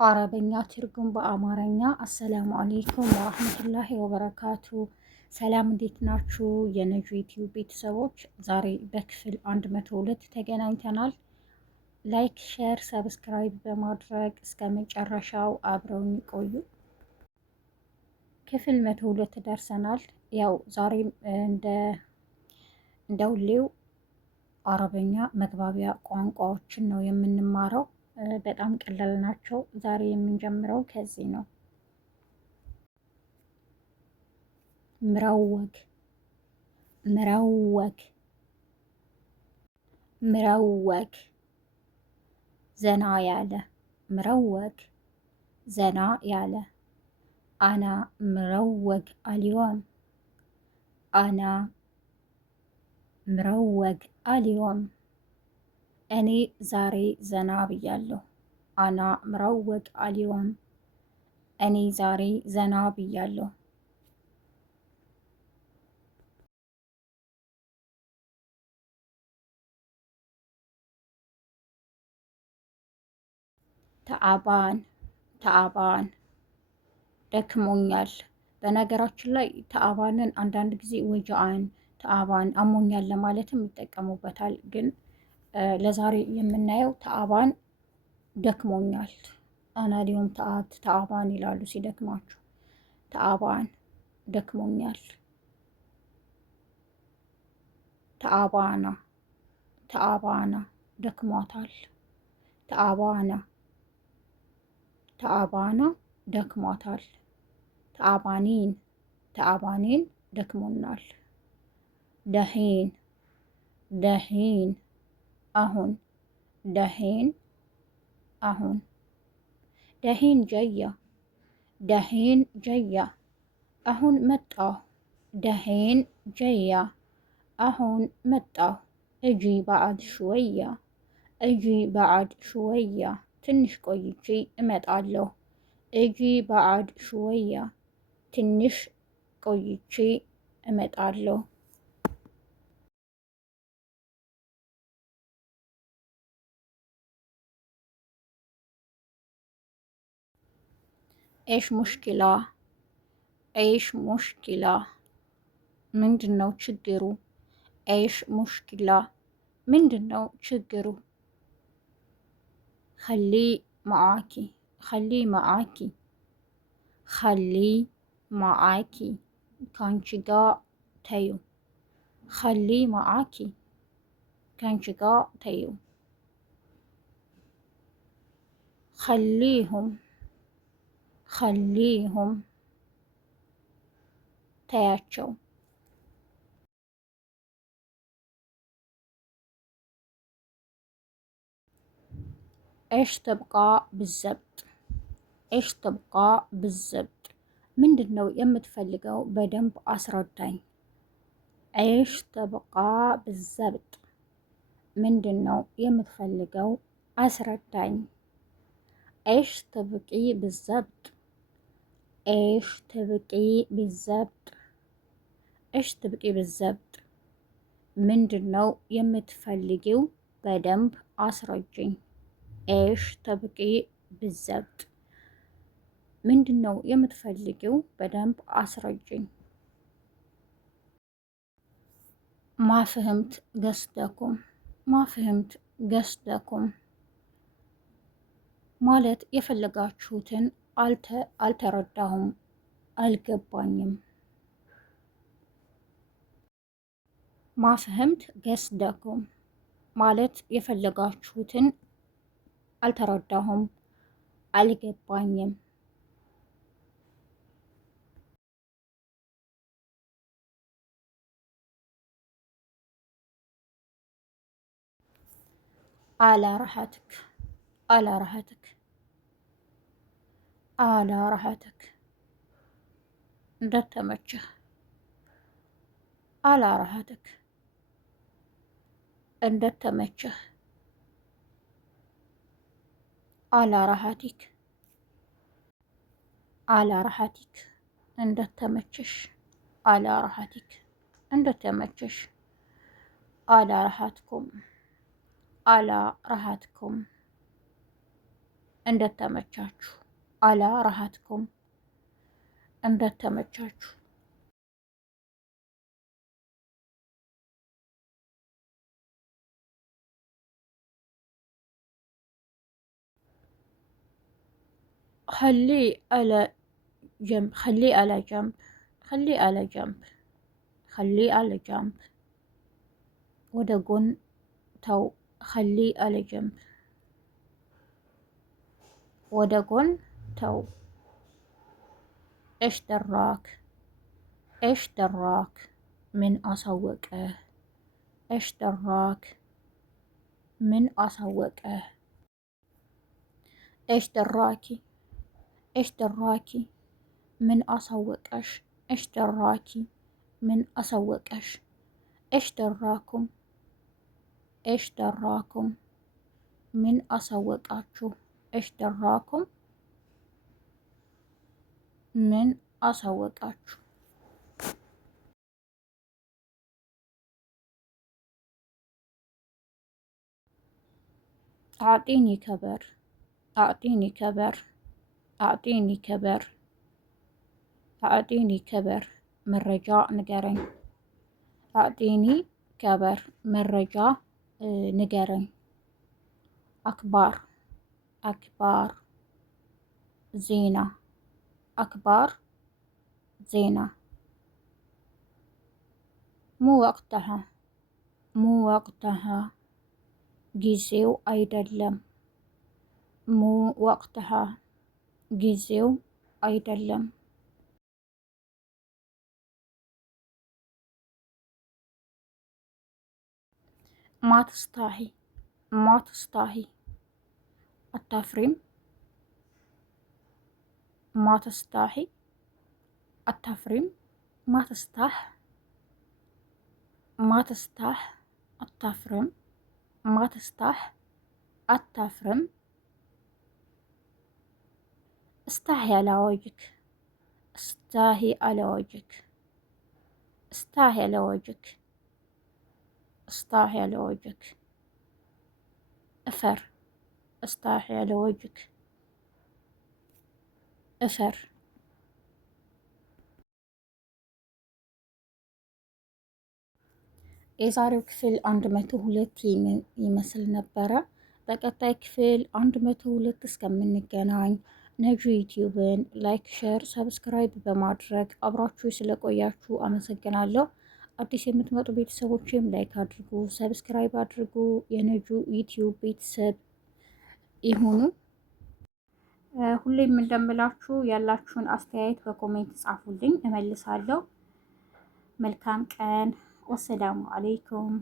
አረበኛ ትርጉም በአማርኛ። አሰላሙ አሌይኩም ወረህመቱላሂ ወበረካቱ። ሰላም እንዴት ናችሁ? የነጁ ዩቲዩብ ቤተሰቦች ዛሬ በክፍል 102 ተገናኝተናል። ላይክ፣ ሼር፣ ሰብስክራይብ በማድረግ እስከ መጨረሻው አብረውን ይቆዩ። ክፍል 102 ደርሰናል። ያው ዛሬም እንደ ሁሌው አረበኛ መግባቢያ ቋንቋዎችን ነው የምንማረው። በጣም ቀላል ናቸው። ዛሬ የምንጀምረው ከዚህ ነው። ምረወግ ምረወግ ምረወግ ዘና ያለ ምረወግ ዘና ያለ አና ምረወግ አልዮም አና ምረወግ አልዮም እኔ ዛሬ ዘና ብያለሁ። አና ምረወግ አልዮም እኔ ዛሬ ዘና ብያለሁ። ተአባን ተአባን ደክሞኛል። በነገራችን ላይ ተአባንን አንዳንድ ጊዜ ወጃአን ተአባን አሞኛል ለማለትም ይጠቀሙበታል። ግን ለዛሬ የምናየው ተአባን ደክሞኛል። አናዲዮም ተአባን ይላሉ ሲደክማችሁ። ተአባን ደክሞኛል። ተአባና ተአባና ደክሟታል። ተአባና ተአባና ደክሟታል። ተአባኒን ተአባኒን ደክሞናል። ደሂን ደሂን አሁን ደሂን አሁን ደሂን ጀያ ደሂን ጀያ አሁን መጣሁ። ደሂን ጀያ አሁን መጣሁ። እጂ ባዕድ ሽወያ እጂ ባዕድ ሽወያ ትንሽ ቆይቼ እመጣለሁ። እጂ ባዕድ ሽወያ ትንሽ ቆይቼ እመጣለሁ። ኤሽ ሙሽኪላ ኤሽ ሙሽኪላ ምንድን ነው ችግሩ? ኤሽ ሙሽኪላ ምንድን ነው ችግሩ? ኸሊ መዓኪ ኸሊ መዓኪ ኸሊ መዓኪ ካንቺ ጋ ተዩ። ኸሊ መዓኪ ካንቺ ጋ ተዩ። ኸሊሁም ኸሊሁም ተያቸው። ኤሽ ተብቃ ብዘብጥ ኤሽ ተብቃ ብዘብጥ ምንድን ነው የምትፈልገው? በደንብ አስረዳኝ። ኤሽ ተብቃ ብዘብጥ ምንድን ነው የምትፈልገው? አስረዳኝ። ኤሽ ተብቂ ብዘብጥ ኤሽ ተብቂ ብዘብጥ ኤሽ ተብቂ ብዘብጥ ምንድን ነው የምትፈልጊው? በደንብ አስረጅኝ። ኤሽ ተብቂ ብዘብጥ ምንድን ነው የምትፈልጊው? በደንብ አስረጅኝ። ማፍህምት ገስደኩም ማፍህምት ገስደኩም ማለት የፈለጋችሁትን አልተረዳሁም፣ አልገባኝም። ማፍህምት ገስደኩም ማለት የፈለጋችሁትን አልተረዳሁም፣ አልገባኝም። አላ ረሐትክ አላ ረሐትክ አላ ረሐትክ እንደተመቸህ። አላ ረሐትክ እንደተመቸህ። አላ ረሐቲክ አላ ረሐቲክ እንደተመቸሽ። አላ ረሐቲክ እንደተመቸሽ። አላ ረሐትኩም አላ ረሐትኩም እንደተመቻችሁ። አላ ራሃትኩም እንደተመቻችሁ። خليه على جنب، خليه على جنب، خليه على جنب، خليه على جنب. ወደ ጎን ተው። خليه على جنب، ወደ ጎን ተው። ايش دراك، ايش دراك ምን አሳወቀህ፣ ايش دراك ምን አሳወቀህ። ايش دراكي، ايش دراكي ምን አሳወቀሽ፣ ايش دراكي ምን አሳወቀሽ። ايش دراكم، ايش دراكم ምን አሳወቃችሁ، ايش دراكم ምን አሳወቃችሁ። أعطيني كبر، أعطيني كبر، أعطيني كبر، أعطيني كبر መረጃ ንገረኝ። አዕጢኒ ከበር መረጃ ንገረኝ። አክባር፣ አክባር ዜና፣ አክባር ዜና። ሙ ወቅተሃ፣ ሙ ወቅተሃ ጊዜው አይደለም። ሙ ወቅተሃ ጊዜው አይደለም። ما تستحي، ما تستحي አታፍሪም። ما تستحي አታፍሪም። ما تستح، ما تستح አታፍርም። ما تستح አታፍርም። استحي على وجهك، استحي على وجهك، استحي على وجهك، استحي على وجهك. እፈር، استحي على وجهك እፈር። የዛሬው ክፍል 102 ይመስል ነበረ። በቀጣይ ክፍል 102 እስከምንገናኝ ነጁ ዩቲዩብን ላይክ፣ ሼር፣ ሰብስክራይብ በማድረግ አብራችሁ ስለቆያችሁ አመሰግናለሁ። አዲስ የምትመጡ ቤተሰቦችም ላይክ አድርጉ፣ ሰብስክራይብ አድርጉ፣ የነጁ ዩቲዩብ ቤተሰብ ይሁኑ። ሁሌም እንደምላችሁ ያላችሁን አስተያየት በኮሜንት ጻፉልኝ፣ እመልሳለሁ። መልካም ቀን። ወሰላሙ አለይኩም።